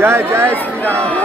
जय जय श्री राम।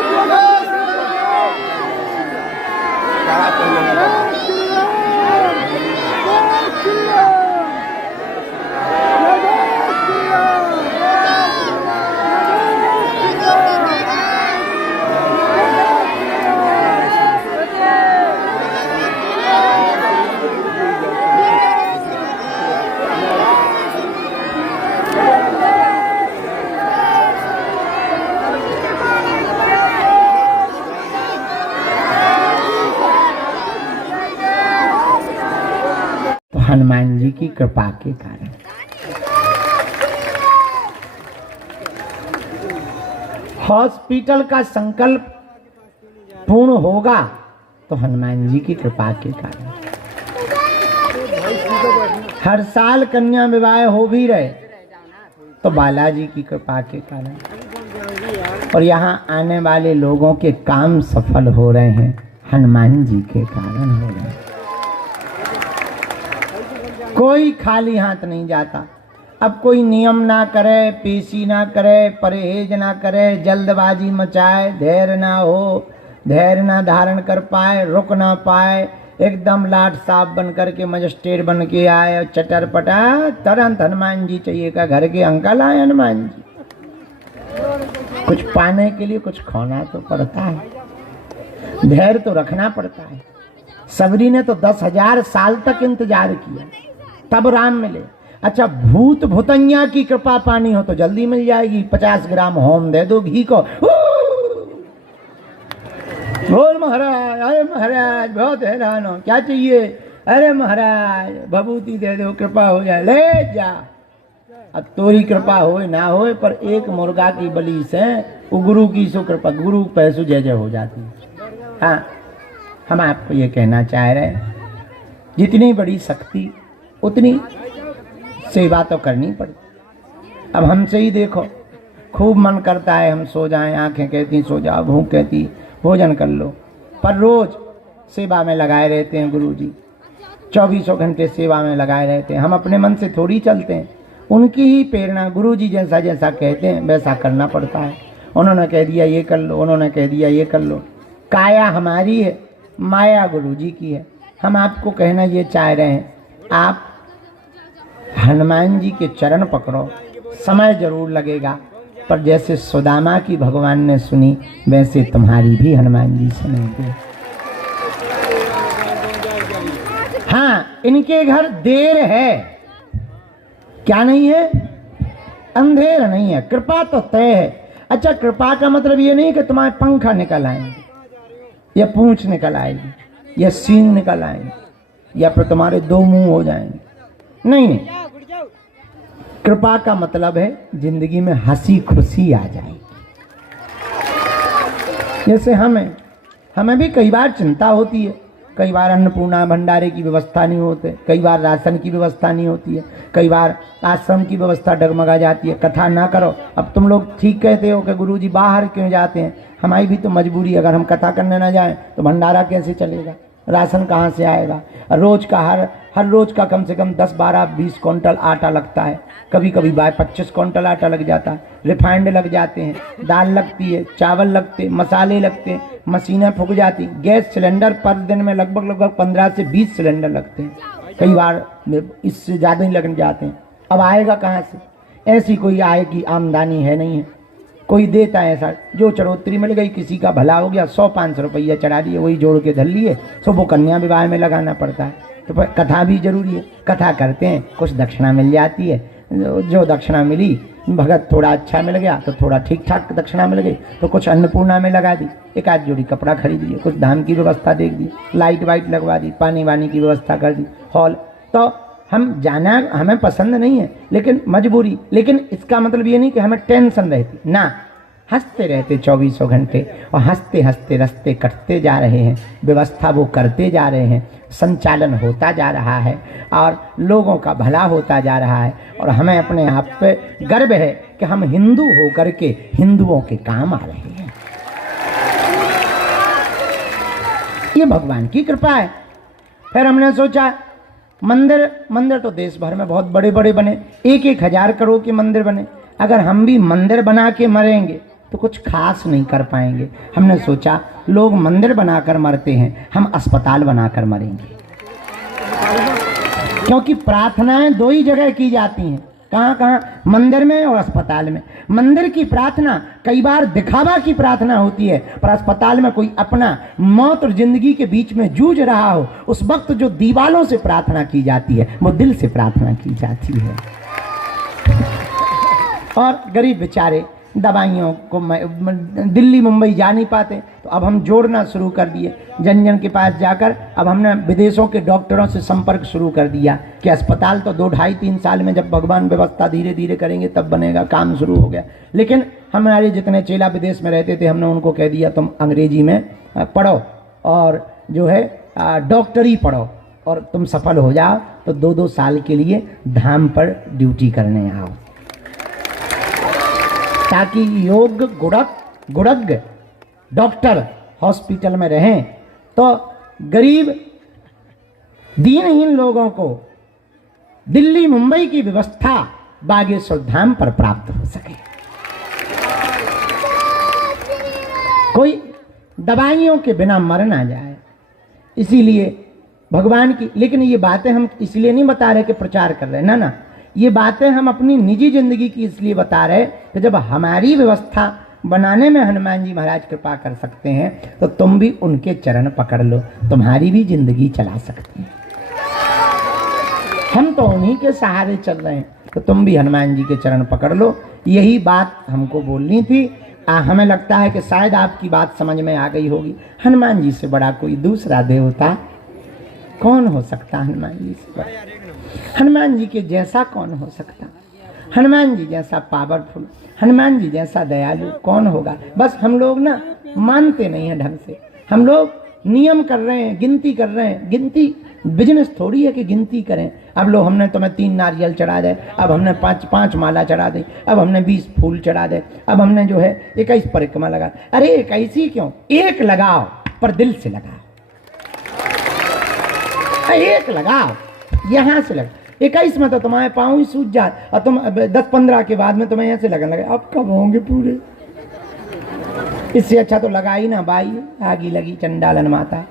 हनुमान जी की कृपा के कारण हॉस्पिटल का संकल्प पूर्ण होगा तो हनुमान जी की कृपा के कारण। हर साल कन्या विवाह हो भी रहे तो बालाजी की कृपा के कारण। और यहाँ आने वाले लोगों के काम सफल हो रहे हैं हनुमान जी के कारण हो रहे हैं। कोई खाली हाथ नहीं जाता। अब कोई नियम ना करे, पेशी ना करे, परहेज ना करे, जल्दबाजी मचाए, धैर्य ना हो, धैर्य ना धारण कर पाए, रुक ना पाए, एकदम लाट साफ बन करके मजिस्ट्रेट बन के आए और चटर पटा तुरंत हनुमान जी चाहिए का घर के अंकल आए हनुमान जी। कुछ पाने के लिए कुछ खोना तो पड़ता है, धैर्य तो रखना पड़ता है। सबरी ने तो 10,000 साल तक इंतजार किया तब राम मिले। अच्छा, भूत भूतैया की कृपा पानी हो तो जल्दी मिल जाएगी। 50 ग्राम होम दे दो घी को, बोल महाराज, अरे महाराज बहुत हैरान हो, क्या चाहिए? अरे महाराज भभूति दे दो, कृपा हो जाए, ले जा। अब तोरी कृपा होए ना होए पर एक मुर्गा की बलि से वो गुरु की सो कृपा, गुरु पैसो जय जय हो जाती है। हाँ, हम आपको ये कहना चाह रहे हैं जितनी बड़ी शक्ति उतनी सेवा तो करनी पड़ती। अब हमसे ही देखो, खूब मन करता है हम सो जाएं, आंखें कहती सो जाओ, भूख कहती भोजन कर लो, पर रोज सेवा में लगाए रहते हैं गुरुजी, 24 घंटे सेवा में लगाए रहते हैं। हम अपने मन से थोड़ी चलते हैं, उनकी ही प्रेरणा, गुरुजी जैसा जैसा कहते हैं वैसा करना पड़ता है। उन्होंने कह दिया ये कर लो, उन्होंने कह दिया ये कर लो। काया हमारी है, माया गुरुजी की है। हम आपको कहना ये चाह रहे हैं, आप हनुमान जी के चरण पकड़ो। समय जरूर लगेगा पर जैसे सुदामा की भगवान ने सुनी वैसे तुम्हारी भी हनुमान जी सुनेंगे। हाँ, इनके घर देर है, क्या नहीं है? अंधेर नहीं है, कृपा तो तय है। अच्छा, कृपा का मतलब ये नहीं कि तुम्हारे पंखा निकल आएंगे या पूंछ निकल आएगी या सींग निकल आएंगे या फिर तुम्हारे 2 मुंह हो जाएंगे। नहीं नहीं, कृपा का मतलब है जिंदगी में हंसी खुशी आ जाएगी। जैसे हमें भी कई बार चिंता होती है, कई बार अन्नपूर्णा भंडारे की व्यवस्था नहीं होती, कई बार राशन की व्यवस्था नहीं होती है, कई बार आश्रम की व्यवस्था डगमगा जाती है। कथा ना करो। अब तुम लोग ठीक कहते हो कि गुरुजी बाहर क्यों जाते हैं, हमारी भी तो मजबूरी। अगर हम कथा करने ना जाएं तो भंडारा कैसे चलेगा, राशन कहाँ से आएगा? रोज का हर रोज का कम से कम 10, 12, 20 क्विंटल आटा लगता है, कभी कभी 25 क्विंटल आटा लग जाता है, रिफाइंड लग जाते हैं, दाल लगती है, चावल लगते, मसाले लगते, मशीनें फूक जाती, गैस सिलेंडर पर दिन में लगभग 15 से 20 सिलेंडर लगते हैं, कई बार इससे ज़्यादा ही लग जाते हैं। अब आएगा कहाँ से? ऐसी कोई आय की आमदनी है नहीं है, कोई देता है ऐसा, जो चढ़ोतरी मिल गई, किसी का भला हो गया, 100-500 रुपया चढ़ा दिए, वही जोड़ के धर लिए, तो वो कन्या विवाह में लगाना पड़ता है। तो कथा भी जरूरी है, कथा करते हैं, कुछ दक्षिणा मिल जाती है, जो दक्षिणा मिली, भगत थोड़ा अच्छा मिल गया तो थोड़ा ठीक ठाक दक्षिणा मिल गई, तो कुछ अन्नपूर्णा में लगा दी, एक आध जोड़ी कपड़ा खरीद दिए, कुछ धाम की व्यवस्था देख दी, लाइट वाइट लगवा दी, पानी वानी की व्यवस्था कर दी, हॉल। तो हम जाना हमें पसंद नहीं है लेकिन मजबूरी। लेकिन इसका मतलब ये नहीं कि हमें टेंशन रहती ना, हंसते रहते 24 घंटे, और हंसते हंसते रास्ते कटते जा रहे हैं, व्यवस्था वो करते जा रहे हैं, संचालन होता जा रहा है और लोगों का भला होता जा रहा है। और हमें अपने आप पे गर्व है कि हम हिंदू होकर के हिंदुओं के काम आ रहे हैं। ये भगवान की कृपा है। फिर हमने सोचा मंदिर मंदिर तो देश भर में बहुत बड़े बड़े बने, 1-1 हजार करोड़ के मंदिर बने। अगर हम भी मंदिर बना के मरेंगे तो कुछ खास नहीं कर पाएंगे। हमने सोचा लोग मंदिर बनाकर मरते हैं, हम अस्पताल बनाकर मरेंगे। क्योंकि प्रार्थनाएं 2 ही जगह की जाती हैं, कहाँ कहाँ, मंदिर में और अस्पताल में। मंदिर की प्रार्थना कई बार दिखावा की प्रार्थना होती है, पर अस्पताल में कोई अपना मौत और जिंदगी के बीच में जूझ रहा हो, उस वक्त जो दीवालों से प्रार्थना की जाती है वो दिल से प्रार्थना की जाती है। और गरीब बेचारे दवाइयों को दिल्ली मुंबई जा नहीं पाते, तो अब हम जोड़ना शुरू कर दिए जन जन के पास जाकर। अब हमने विदेशों के डॉक्टरों से संपर्क शुरू कर दिया कि अस्पताल तो 2-2.5-3 साल में, जब भगवान व्यवस्था धीरे धीरे करेंगे तब बनेगा, काम शुरू हो गया। लेकिन हमारे जितने चेला विदेश में रहते थे, हमने उनको कह दिया तुम अंग्रेजी में पढ़ो और जो है डॉक्टरी पढ़ो और तुम सफल हो जाओ तो 2-2 साल के लिए धाम पर ड्यूटी करने आओ, ताकि योग गुणज्ञ डॉक्टर हॉस्पिटल में रहें तो गरीब दीनहीन लोगों को दिल्ली मुंबई की व्यवस्था बागेश्वर धाम पर प्राप्त हो सके। कोई दवाइयों के बिना मर ना जाए, इसीलिए भगवान की। लेकिन ये बातें हम इसलिए नहीं बता रहे कि प्रचार कर रहे हैं, ना, ये बातें हम अपनी निजी जिंदगी की इसलिए बता रहे कि जब हमारी व्यवस्था बनाने में हनुमान जी महाराज कृपा कर सकते हैं तो तुम भी उनके चरण पकड़ लो, तुम्हारी भी जिंदगी चला सकते हैं। हम तो उन्हीं के सहारे चल रहे हैं, तो तुम भी हनुमान जी के चरण पकड़ लो। यही बात हमको बोलनी थी। हमें लगता है कि शायद आपकी बात समझ में आ गई होगी। हनुमान जी से बड़ा कोई दूसरा देवता कौन हो सकता? हनुमान जी से बड़ा, हनुमान जी के जैसा कौन हो सकता? हनुमान जी जैसा पावरफुल, हनुमान जी जैसा दयालु कौन होगा? बस हम लोग ना मानते नहीं हैं ढंग से। हम लोग नियम कर रहे हैं, गिनती कर रहे हैं। गिनती बिजनेस थोड़ी है कि गिनती करें। अब लो हमने तुम्हें 3 नारियल चढ़ा दे, अब हमने 5 माला चढ़ा दी, अब हमने 20 फूल चढ़ा दे, अब हमने जो है 21 परिक्रमा लगा। अरे 21 क्यों, एक लगाओ पर दिल से लगाओ, एक लगाओ, यहां से लगा। 21 में तो तुम्हारे पाँव ही सूझ जाए और तुम 10-15 के बाद में तुम्हें ऐसे लगने लगे अब कब होंगे पूरे। इससे अच्छा तो लगा ही ना भाई, आगी लगी चंडालन माता।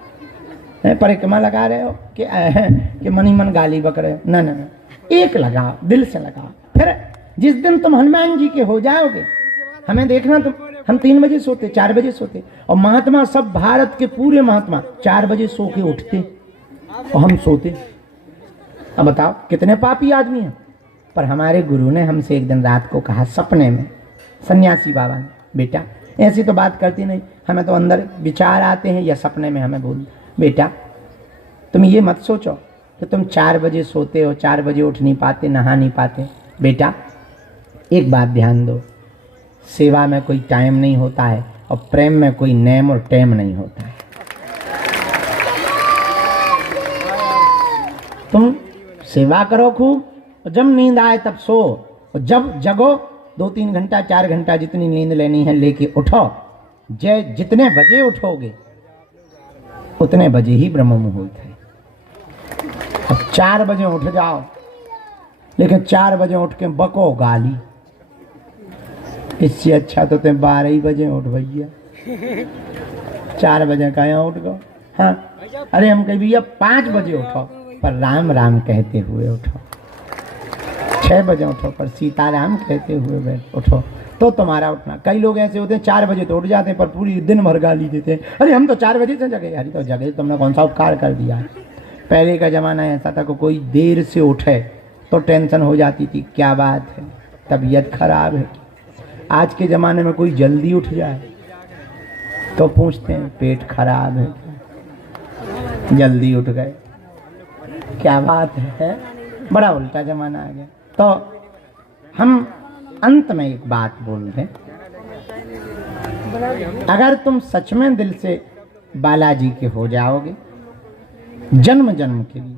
परिक्रमा लगा रहे हो कि मनी मन गाली बक रहे हो? ना ना ना, एक लगाओ, दिल से लगाओ। फिर जिस दिन तुम हनुमान जी के हो जाओगे, हमें देखना, तुम हम 3 बजे सोते, 4 बजे सोते, और महात्मा सब भारत के पूरे महात्मा 4 बजे सो के उठते और हम सोते। अब बताओ कितने पापी आदमी हैं। पर हमारे गुरु ने हमसे एक दिन रात को कहा सपने में, सन्यासी बाबा ने, बेटा ऐसी तो बात करती नहीं, हमें तो अंदर विचार आते हैं या सपने में हमें बोल, बेटा तुम ये मत सोचो कि तुम 4 बजे सोते हो, 4 बजे उठ नहीं पाते, नहा नहीं पाते। बेटा एक बात ध्यान दो, सेवा में कोई टाइम नहीं होता है और प्रेम में कोई नेम और टेम नहीं होता है। तुम सेवा करो खूब, और जब नींद आए तब सो, और जब जगो 2-3 घंटा 4 घंटा जितनी नींद लेनी है लेके उठो। जितने बजे उठोगे उतने बजे ही ब्रह्म मुहूर्त है। अब 4 बजे उठ जाओ, लेकिन 4 बजे उठ के बको गाली, इससे अच्छा तो तुम 12 बजे उठ भैया। 4 बजे कहाँ उठ गो? हाँ, अरे हम कहीं भैया 5 बजे उठो पर राम राम कहते हुए उठो, 6 बजे उठो पर सीताराम कहते हुए उठो, तो तुम्हारा उठना। कई लोग ऐसे होते हैं 4 बजे तो उठ जाते हैं पर पूरी दिन भर गाली देते हैं, अरे हम तो 4 बजे से जगे। अरे तो जगे, तुमने कौन सा उपकार कर दिया? पहले का जमाना ऐसा था कि कोई देर से उठे तो टेंशन हो जाती थी, क्या बात है तबीयत खराब है। आज के ज़माने में कोई जल्दी उठ जाए तो पूछते हैं पेट खराब है, जल्दी उठ गए, क्या बात है। बड़ा उल्टा ज़माना आ गया। तो हम अंत में एक बात बोल दें, अगर तुम सच में दिल से बालाजी के हो जाओगे, जन्म जन्म के लिए,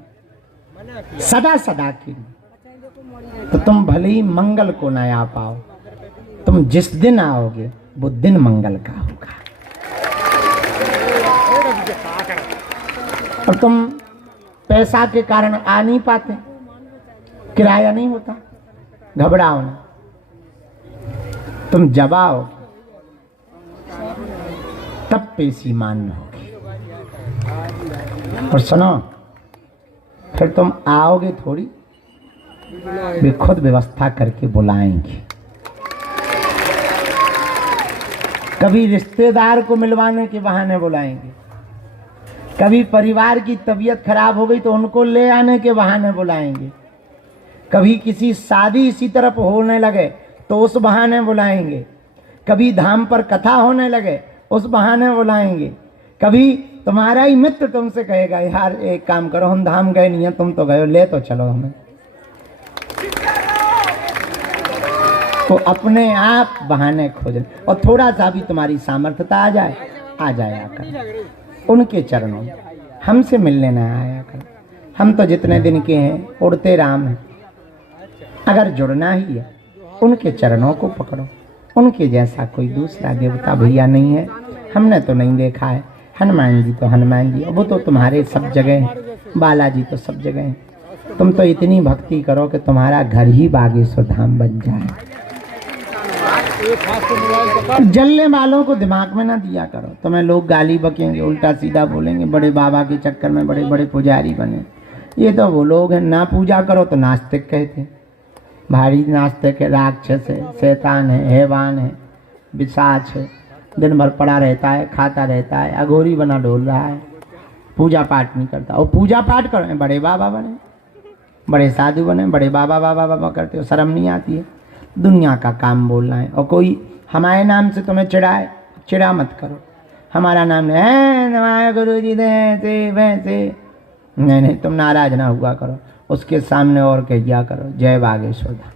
सदा सदा के लिए, तो तुम भले ही मंगल को न आ पाओ, तुम जिस दिन आओगे वो दिन मंगल का होगा। और तुम पैसा के कारण आ नहीं पाते, किराया नहीं होता, घबराओ ना, तुम जब आओ तब पेशी मान्य होगी। और सुनो, फिर तुम आओगे थोड़ी, वे खुद व्यवस्था करके बुलाएंगे। कभी रिश्तेदार को मिलवाने के बहाने बुलाएंगे, कभी परिवार की तबीयत खराब हो गई तो उनको ले आने के बहाने बुलाएंगे, कभी किसी शादी इसी तरफ होने लगे तो उस बहाने बुलाएंगे, कभी धाम पर कथा होने लगे उस बहाने बुलाएंगे, कभी तुम्हारा ही मित्र तुमसे कहेगा यार एक काम करो, हम धाम गए नहीं हैं, तुम तो गए हो, ले तो चलो हमें। तो अपने आप बहाने खोज, और थोड़ा सा भी तुम्हारी सामर्थ्यता आ जाए आकर उनके चरणों में, हमसे मिलने न आया कर। हम तो जितने दिन के हैं उड़ते राम हैं, अगर जुड़ना ही है उनके चरणों को पकड़ो। उनके जैसा कोई दूसरा देवता भैया नहीं है, हमने तो नहीं देखा है। हनुमान जी तो हनुमान जी, वो तो तुम्हारे सब जगह हैं, बालाजी तो सब जगह हैं। तुम तो इतनी भक्ति करो कि तुम्हारा घर ही बागेश्वर धाम बन जाए। जलने वालों को दिमाग में ना दिया करो, तुम्हें लोग गाली बकेंगे, उल्टा सीधा बोलेंगे, बड़े बाबा के चक्कर में बड़े बड़े पुजारी बने। ये तो वो लोग हैं, ना पूजा करो तो नास्तिक कहते हैं, भारी नास्तिक है, राक्षस है, शैतान है, हैवान है, पिशाच है, दिन भर पड़ा रहता है, खाता रहता है, अघोरी बना डोल रहा है, पूजा पाठ नहीं करता। और पूजा पाठ करो, बड़े बाबा बने, बड़े साधु बने, बड़े बाबा बाबा बाबा करते हो, शर्म नहीं आती है? दुनिया का काम बोलना है। और कोई हमारे नाम से तुम्हें चिढ़ाए, चिढ़ा मत करो। हमारा नाम है हमारे गुरु जी ऐसे वैसे, नहीं, तुम नाराज ना हुआ करो, उसके सामने और कह दिया करो जय बागेश्वर धाम।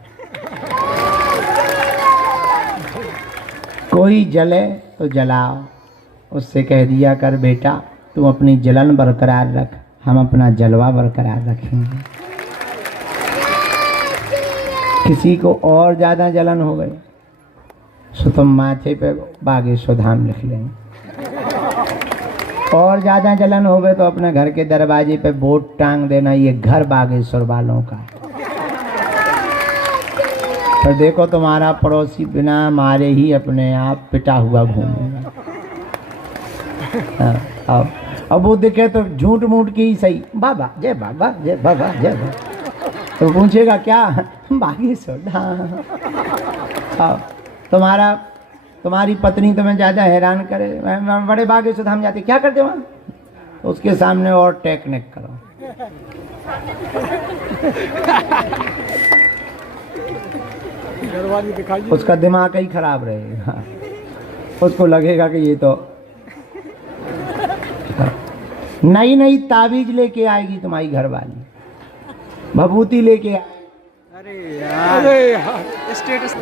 कोई जले तो जलाओ, उससे कह दिया कर बेटा तू अपनी जलन बरकरार रख, हम अपना जलवा बरकरार रखेंगे। किसी को और ज़्यादा जलन हो गई सो तुम माथे पे बागेश्वर धाम लिख लेंगे, और ज़्यादा जलन हो गए तो अपने घर के दरवाजे पे बोर्ड टांग देना, ये घर बागेश्वर वालों का है। तो देखो तुम्हारा पड़ोसी बिना मारे ही अपने आप पिटा हुआ घूमेगा। अब वो दिखे तो झूठ मूठ की ही सही, बाबा जय बाबा जय बाबा जय बाबा, तो पूछेगा क्या बागेश्वर धाम। तुम्हारी पत्नी तुम्हें ज़्यादा हैरान करे, मैं बड़े बागेश्वर धाम जाते, क्या करते वहाँ? तो उसके सामने और टेक्निक करो। उसका दिमाग ही खराब रहेगा, उसको लगेगा कि ये तो नई नई ताबीज लेके आएगी तुम्हारी घरवाली, भभूति लेके आए। अरे यार स्टेटस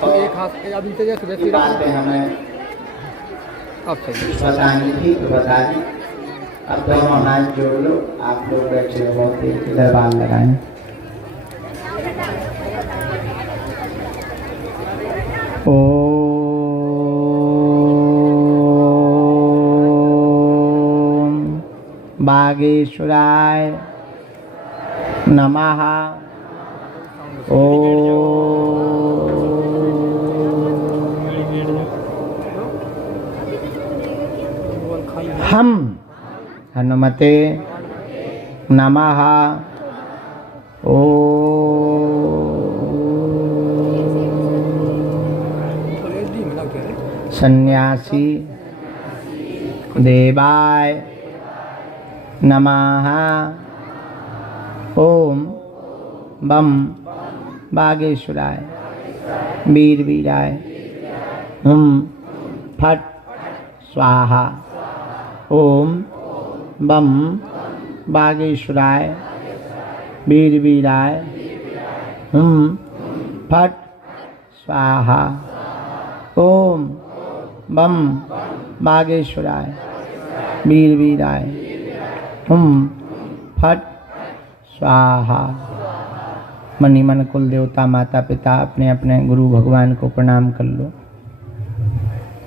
एक हाथ अभी तो जैसे बातें हमें अब सही बतानी थी तो बता दी। अब दोनों हाथ जोड़ लो, आप लोग बैठे हो, इधर बाल लगाएं। ओम बागेश्वराय नमः। हम हनुमते नमः। सन्यासी देवाय नमः। ओम बम बागेश्वराय वीर वीराय हुम फट स्वाहा। ओम बम बागेश्वराय वीर वीराय हुम फट स्वाहा। ओम बम बागेश्वराय वीर वीराय हुम फट स्वाहा। मनी मन कुल देवता माता पिता अपने अपने गुरु भगवान को प्रणाम कर लो।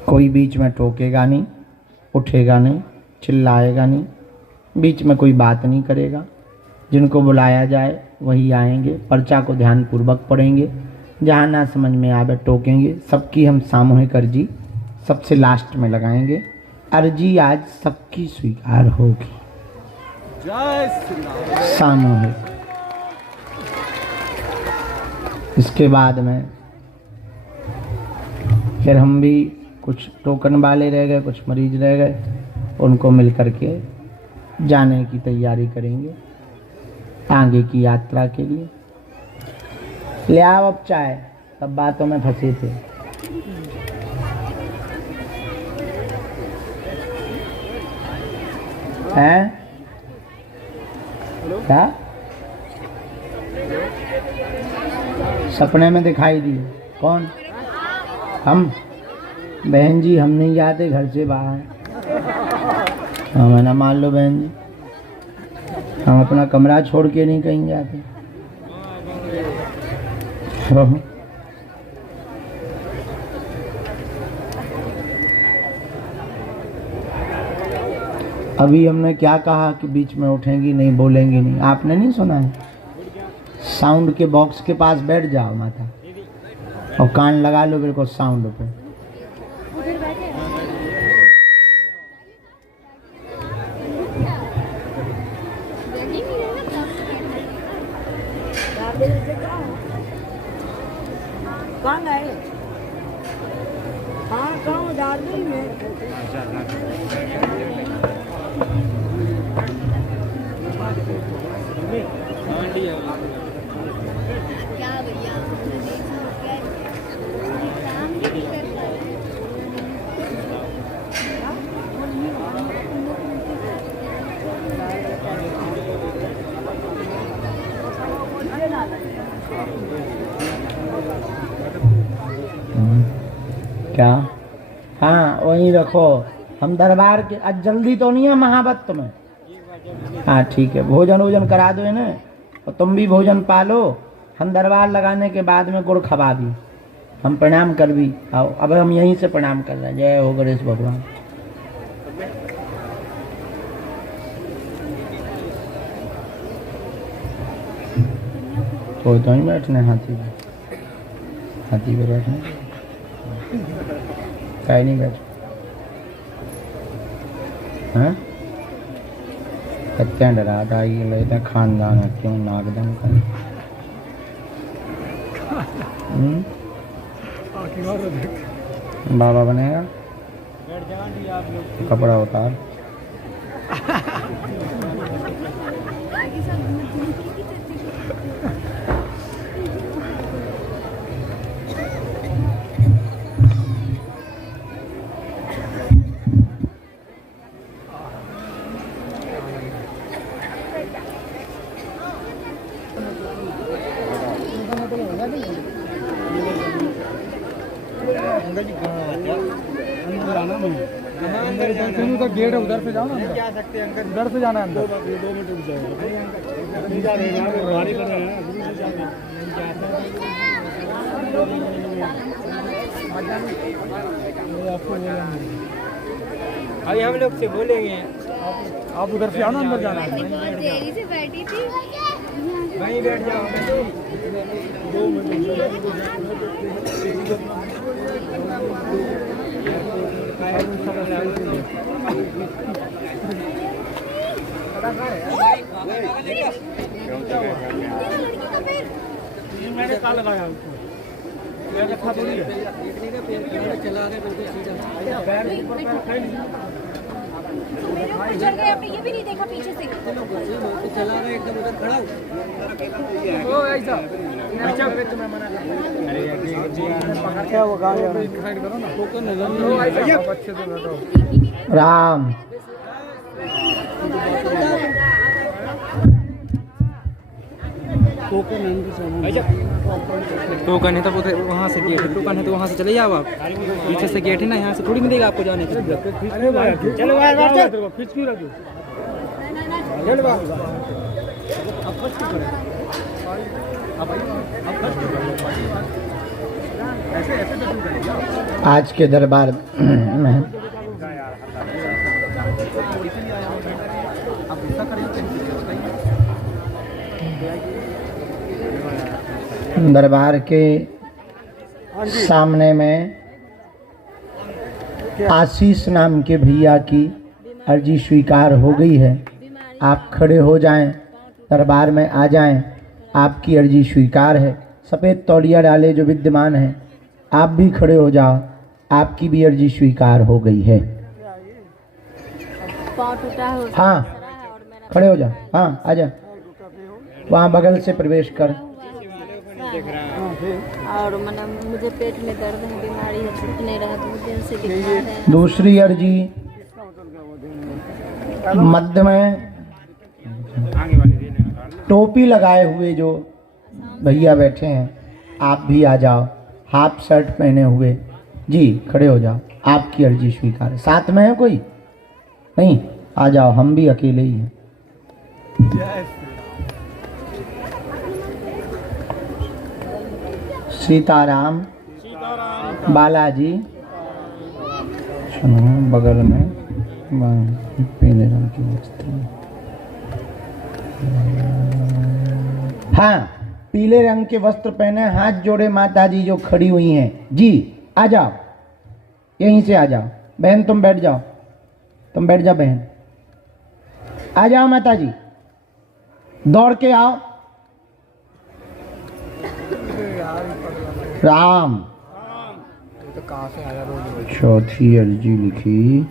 कोई बीच में टोकेगा नहीं, उठेगा नहीं, चिल्लाएगा नहीं, बीच में कोई बात नहीं करेगा। जिनको बुलाया जाए वही आएंगे, पर्चा को ध्यानपूर्वक पढ़ेंगे, जहाँ ना समझ में आवे टोकेंगे। सबकी हम सामूहिक अर्जी सबसे लास्ट में लगाएंगे। अर्जी आज सबकी स्वीकार होगी, सामूहिक। इसके बाद में फिर हम भी कुछ टोकन वाले रह गए, कुछ मरीज रह गए, उनको मिल करके जाने की तैयारी करेंगे आगे की यात्रा के लिए। ले आओ अब चाय, सब बातों में फंसे थे। हैं क्या सपने में दिखाई दिए? कौन? हम? बहन जी हम नहीं जाते घर से बाहर। हमें ना मान लो बहन जी, हम अपना कमरा छोड़ के नहीं कहीं जाते। अभी हमने क्या कहा कि बीच में उठेंगी नहीं, बोलेंगी नहीं? आपने नहीं सुना है? साउंड के बॉक्स के पास बैठ जाओ माता और कान लगा लो बिल्कुल साउंड पे। कौन है? हाँ कौन दार्जिलिंग में? क्या भैया क्या? हाँ वहीं रखो। हम दरबार के आज जल्दी तो नहीं है महावत में? हाँ ठीक है, भोजन वोजन करा दो इन्हें और तुम भी भोजन पालो। हम दरबार लगाने के बाद में गुड़ खबा भी, हम प्रणाम कर भी आओ। अब हम यहीं से प्रणाम कर रहे हैं। जय हो गणेश भगवान। तो नहीं बैठने हाथी पे, हाथी पे बैठने कहीं नहीं बैठ। हैं कत्या डरा था ये लेता खानदान है क्यों नागदम कर। बाबा बनेगा, कपड़ा उतार। अंदर तो गेट है, उधर से जाओ ना। अंदर जा सकते हैं, अंदर उधर से जाना है। अंदर 2 मिनट रुक जाएगा। नहीं जा रहे हैं, गाड़ी कर रहे हैं। आपको अभी हम लोग से बोलेंगे, आप उधर से आओ ना, अंदर जाना है। बहुत देरी से बैठी थी, वहीं बैठ जाओ। 2 मिनट मैंने कहा लगाया उसको, रखा थोड़ी है। चला रहे बिल्कुल सीधा चल गए। आपने ये भी नहीं देखा पीछे से? चला रहे एकदम उधर खड़ा ओ ऐसा अच्छा मैं मना कर। अरे यार क्या वो गाड़ी साइड करो ना, टोकन है अच्छे से बैठो। राम टोकन है तो वहाँ से गेट है, टोकन है तो वहाँ से चले जाओ आप। पीछे से गेट है ना, यहाँ से थोड़ी मिलेगा आपको जाने के लिए। अरे भाई चलो भाई बैठ जाओ, खींच क्यों रखो? चल भाई अब फर्स्ट करो, ऐसे ऐसे आज के दरबार में दरबार के सामने में आशीष नाम के भैया की अर्जी स्वीकार हो गई है। आप खड़े हो जाएं, दरबार में आ जाएं, आपकी अर्जी स्वीकार है। सफ़ेद तौलिया डाले जो विद्यमान हैं, आप भी खड़े हो जाओ, आपकी भी अर्जी स्वीकार हो गई है। हाँ खड़े हो जाओ, हाँ आ जा, वहाँ बगल से प्रवेश कर। और मुझे पेट में दर्द है, बीमारी है, छूट नहीं रहा, 2 दिन से बीमार है। दूसरी अर्जी मध्य में टोपी लगाए हुए जो भैया बैठे हैं, आप भी आ जाओ, हाफ शर्ट पहने हुए जी खड़े हो जाओ, आपकी अर्जी स्वीकार है। साथ में है कोई नहीं? आ जाओ, हम भी अकेले ही हैं। सीताराम बालाजी, सुनो बगल में पीले रंग की वस्त्र, हाँ पीले रंग के वस्त्र पहने, हाथ जोड़े माता जी जो खड़ी हुई हैं जी, आ जाओ, यहीं से आ जाओ। बहन तुम बैठ जाओ, तुम बैठ जाओ बहन, आ जाओ माता जी, दौड़ के आओ। राम चौथी अर्जी लिखी,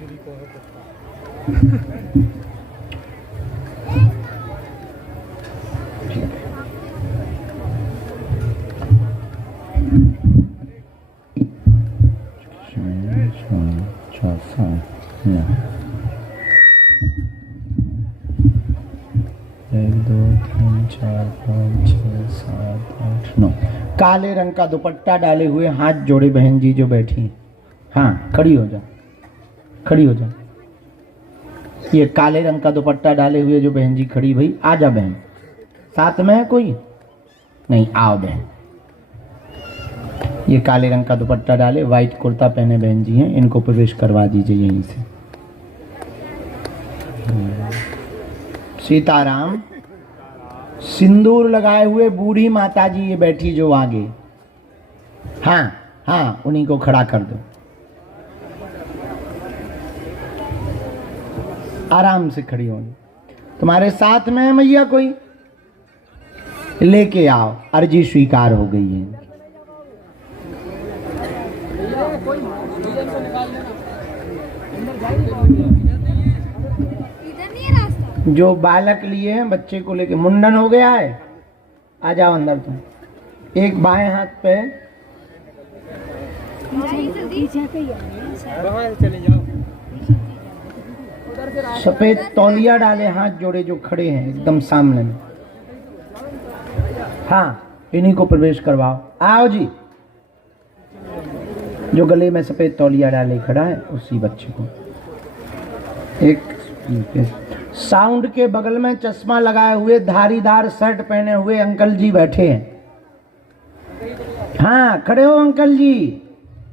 काले रंग का दुपट्टा डाले हुए, हाथ जोड़े बहन जी जो बैठी, हाँ खड़ी हो जा, खड़ी हो जा। ये काले रंग का दुपट्टा डाले हुए जो बहन जी खड़ी, भाई आ जा बहन। साथ में है कोई नहीं? आओ बहन। ये काले रंग का दुपट्टा डाले, व्हाइट कुर्ता पहने बहन जी हैं, इनको प्रवेश करवा दीजिए यहीं से। सीताराम सिंदूर लगाए हुए बूढ़ी माता जी ये बैठी जो आगे, हाँ हाँ उन्हीं को खड़ा कर दो, आराम से खड़ी होनी। तुम्हारे साथ में है मैया कोई? लेके आओ, अर्जी स्वीकार हो गई है। जो बालक लिए हैं, बच्चे को लेके, मुंडन हो गया है, आ जाओ अंदर तुम। एक बाएं हाथ पे सफेद तौलिया डाले, हाथ जोड़े जो खड़े हैं एकदम सामने में, हाँ इन्हीं को प्रवेश करवाओ। आओ जी, जो गले में सफेद तौलिया डाले खड़ा है उसी बच्चे को। एक साउंड के बगल में चश्मा लगाए हुए, धारीदार शर्ट पहने हुए अंकल जी बैठे हैं, हाँ खड़े हो अंकल जी,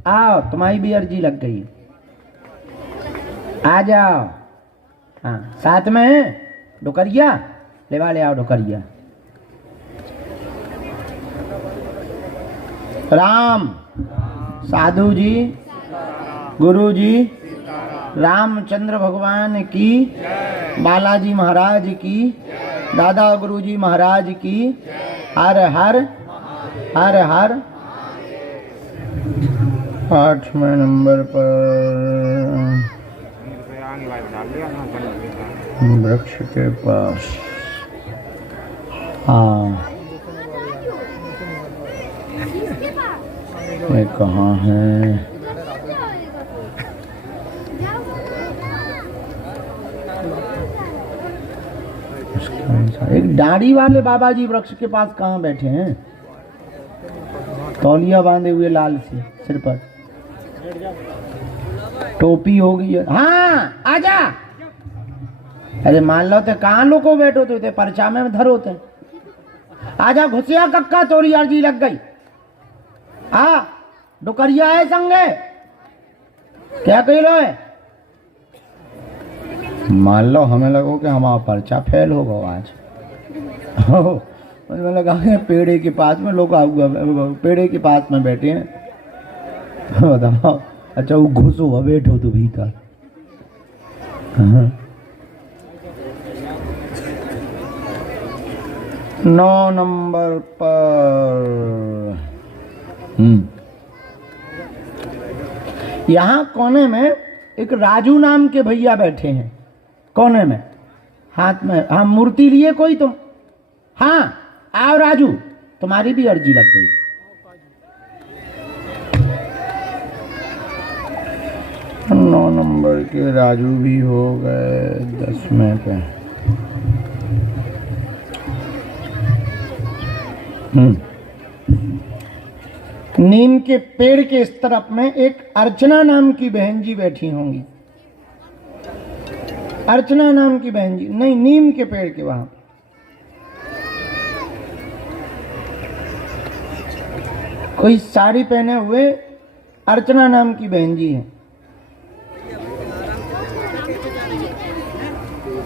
आओ तुम्हारी भी अर्जी लग गई, आ जाओ। हाँ साथ में है डोकरिया, ले आओ डोकरिया। राम साधु जी, गुरु जी, रामचंद्र भगवान की, बालाजी महाराज की, दादा गुरुजी महाराज की, हर हर हर हर। 8वें नंबर पर वृक्ष के पास, हाँ ये कहाँ है? एक दाढ़ी वाले बाबा जी वृक्ष के पास कहाँ बैठे हैं? तौलिया बांधे हुए लाल से सिर पर, टोपी हो गई है, हाँ आजा। अरे मान लो ते कहाँ लोगों बैठो थे, परचा में धरो थे, आजा घुसिया कक्का, तोरी अर्जी लग गई। हाँ डुकरिया है संगे, क्या कह लो है? मान लो हमें लगो कि हमारा पर्चा फेल होगा आज। मुझे लगा है पेड़े के पास में लोग आऊँगा, पेड़े के पास में बैठे हैं। बताओ, अच्छा वो घुसो हुआ बैठो तो भीतर। हाँ। 9 नंबर पर यहाँ कोने में एक राजू नाम के भैया बैठे हैं, कोने में, हाथ में। हाँ, मूर्ति लिए कोई तुम? हाँ आओ राजू, तुम्हारी भी अर्जी लग गई। नौ नंबर के राजू भी हो गए 10 में पे। नीम के पेड़ के इस तरफ में एक अर्चना नाम की बहन जी बैठी होंगी। अर्चना नाम की बहन जी, नहीं, नीम के पेड़ के वहां कोई साड़ी पहने हुए अर्चना नाम की बहन जी है।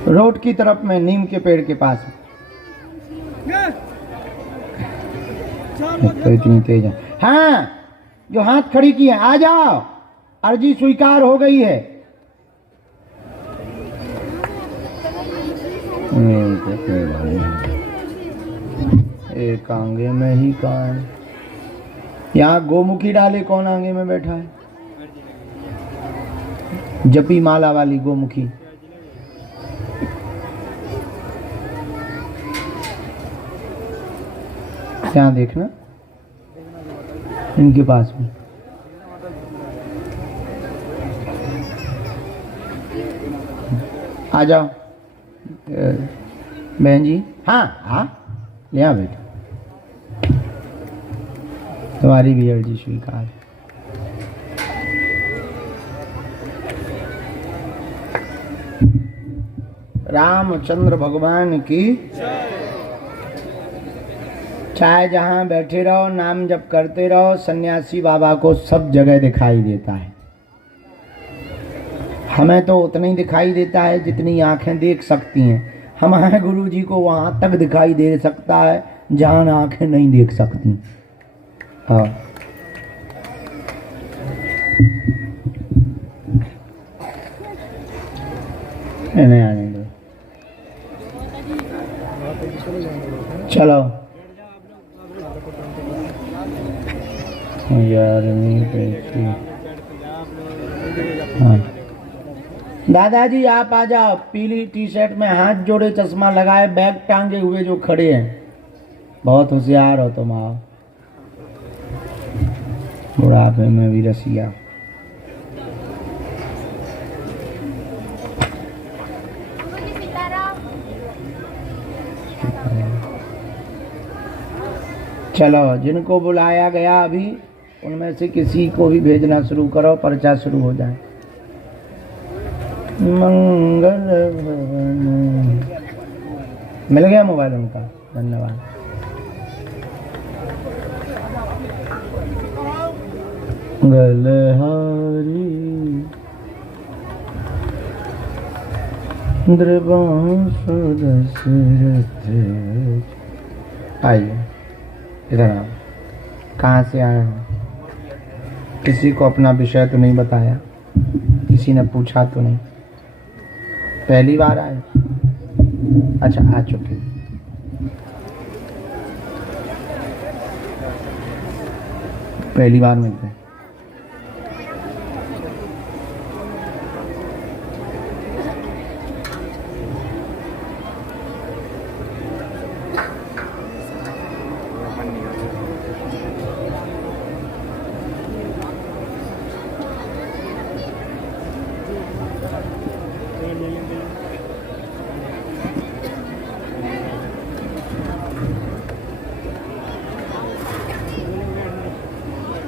रोड की तरफ में नीम के पेड़ के पास। तो इतनी तेज है। हाँ, जो हाथ खड़ी की है, आ जाओ, अर्जी स्वीकार हो गई है। एक आंगे में ही कहाँ है? यहाँ गोमुखी डाले कौन आंगे में बैठा है? जपी माला वाली गोमुखी। यहाँ देखना, इनके पास में। आ जाओ बहन जी। हाँ हाँ, ले आ बेटा, तुम्हारी भी अर्जी स्वीकार। रामचंद्र भगवान की। चाहे जहाँ बैठे रहो, नाम जप करते रहो, सन्यासी बाबा को सब जगह दिखाई देता है। हमें तो उतना ही दिखाई देता है जितनी आंखें देख सकती हैं। हमारे गुरु जी को वहाँ तक दिखाई दे सकता है जहाँ आंखें नहीं देख सकती। हाँ, नहीं आने दो, चलो यार। नहीं कैसी। हाँ, दादाजी आप आ जाओ। पीली टी शर्ट में हाथ जोड़े, चश्मा लगाए, बैग टांगे हुए जो खड़े हैं, बहुत होशियार हो तुम। आओ, बुढ़ापे में भी रसिया। चलो, जिनको बुलाया गया अभी उनमें से किसी को भी भेजना शुरू करो, पर्चा शुरू हो जाए। मंगल भवन। मिल गया मोबाइल उनका, धन्यवाद। गलहारी आइए इधर आओ। कहाँ से आए हो? किसी को अपना विषय तो नहीं बताया, किसी ने पूछा तो नहीं? पहली बार आए? अच्छा, आ चुके। पहली बार मिलते हैं।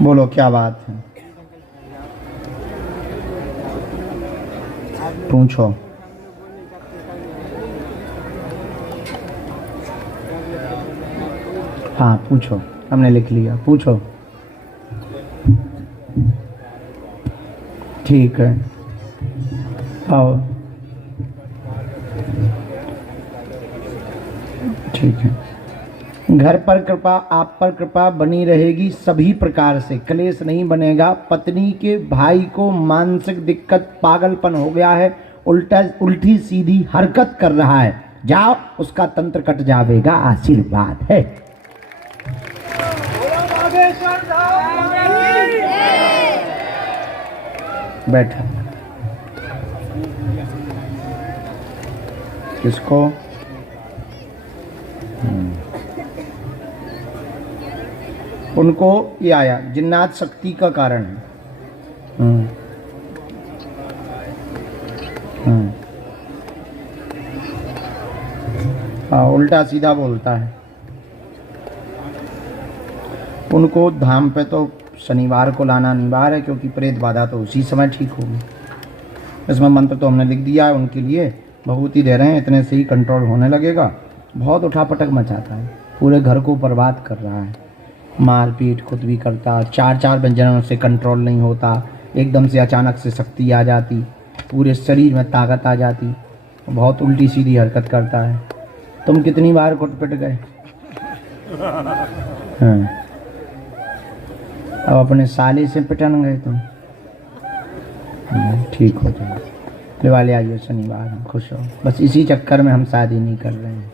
बोलो क्या बात है, पूछो। हाँ पूछो, हमने लिख लिया, पूछो। ठीक है, आओ। ठीक है। घर पर कृपा, आप पर कृपा बनी रहेगी सभी प्रकार से, क्लेश नहीं बनेगा। पत्नी के भाई को मानसिक दिक्कत, पागलपन हो गया है, उल्टी सीधी हरकत कर रहा है, जाओ उसका तंत्र कट जाएगा, आशीर्वाद है। बैठो। किसको? उनको ये आया, जिन्नात शक्ति का कारण है। हाँ, उल्टा सीधा बोलता है। उनको धाम पे तो शनिवार को लाना अनिवार्य है, क्योंकि प्रेत बाधा तो उसी समय ठीक होगी। इसमें मंत्र तो हमने लिख दिया है उनके लिए, भभूति दे रहे हैं, इतने से ही कंट्रोल होने लगेगा। बहुत उठापटक मचाता है, पूरे घर को बर्बाद कर रहा है, मारपीट खुद भी करता, 4-4 व्यंजनों से कंट्रोल नहीं होता, एकदम से अचानक से शक्ति आ जाती, पूरे शरीर में ताकत आ जाती, बहुत उल्टी सीधी हरकत करता है। तुम कितनी बार कुट पिट गए? हाँ। अब अपने साले से पिटन गए तुम। ठीक हो जाए, ले वाले आइए शनिवार, हम खुश हो। बस इसी चक्कर में हम शादी नहीं कर रहे हैं,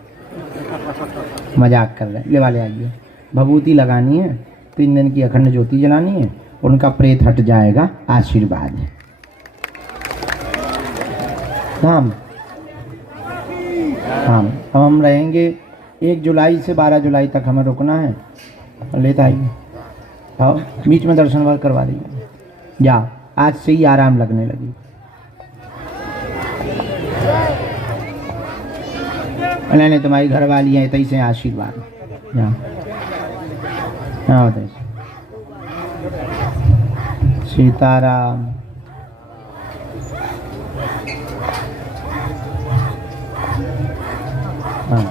मजाक कर रहे हैं। ले वाले आइए, भभूति लगानी है, 3 दिन की अखंड ज्योति जलानी है, उनका प्रेत हट जाएगा, आशीर्वाद है। हम हम रहेंगे 1 जुलाई से 12 जुलाई तक, हमें रुकना है। लेता आइए, आओ, बीच में दर्शन वर्ग करवा दीजिए। जाओ, आज से ही आराम लगने लगी। नहीं, तुम्हारी घर वाली है, तई से आशीर्वाद। जाओ, हाँ, सीताराम। हाँ।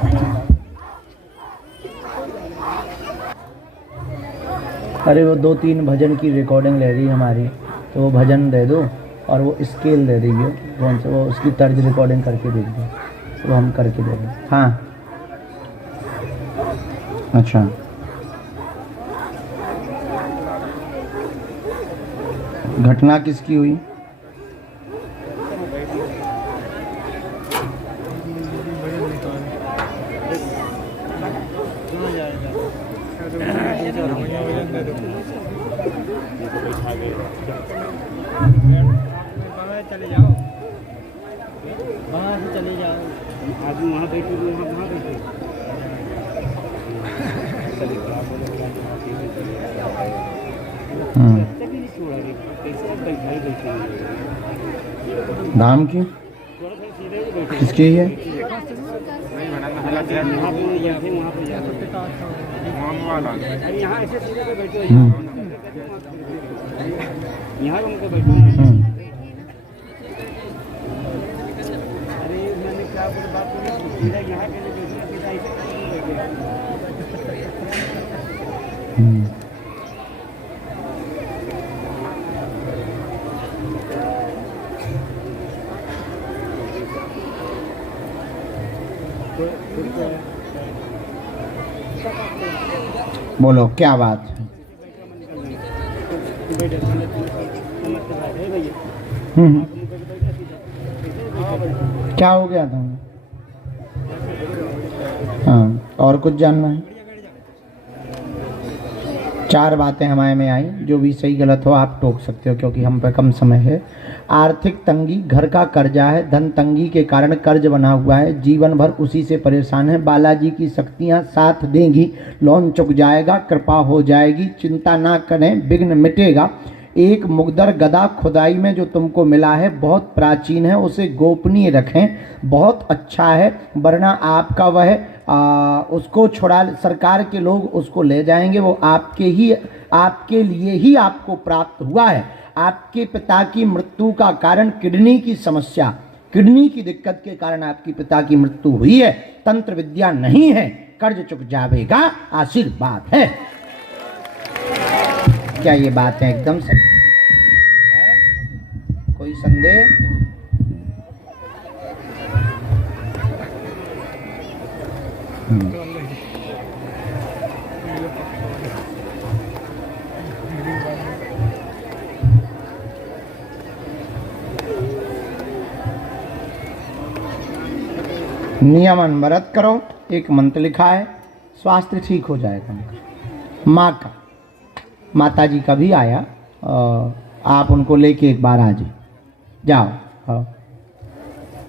अरे वो 2-3 भजन की रिकॉर्डिंग ले रही है हमारी, तो वो भजन दे दो और वो स्केल दे दीजिए, कौन से वो उसकी तर्ज रिकॉर्डिंग करके दे दो, वो हम करके दे दें। हाँ, अच्छा। घटना किसकी हुई? चले जाओ, वहाँ से चले जाओ, आज वहाँ बैठो, वहाँ बैठो। नाम की किसकी है? यहाँ ऐसे सीधे पे बैठो, यहाँ उनको बैठो। अरे मैंने क्या बात की, सीधा यहाँ के लिए बैठना, सीधा ऐसे बोलो क्या बात है? क्या हो गया था? हाँ, और कुछ जानना है? 4 बातें हमारे में आई, जो भी सही गलत हो आप टोक सकते हो, क्योंकि हम पे कम समय है। आर्थिक तंगी, घर का कर्जा है, धन तंगी के कारण कर्ज बना हुआ है, जीवन भर उसी से परेशान है। बालाजी की शक्तियां साथ देंगी, लोन चुक जाएगा, कृपा हो जाएगी, चिंता ना करें, विघ्न मिटेगा। एक मुगदर गदा खुदाई में जो तुमको मिला है बहुत प्राचीन है, उसे गोपनीय रखें, बहुत अच्छा है, वरना आपका वह उसको छुड़ा, सरकार के लोग उसको ले जाएंगे, वो आपके लिए ही आपको प्राप्त हुआ है। आपके पिता की मृत्यु का कारण किडनी की समस्या, किडनी की दिक्कत के कारण आपके पिता की मृत्यु हुई है, तंत्र विद्या नहीं है, कर्ज चुक जाएगा, आशीर्वाद है। क्या ये बात है एकदम से? कोई संदेह? नियमन व्रत करो, एक मंत्र लिखा है, स्वास्थ्य ठीक हो जाएगा उनका। माँ का, माता जी का भी आया, आप उनको लेके एक बार आ जाओ। हाँ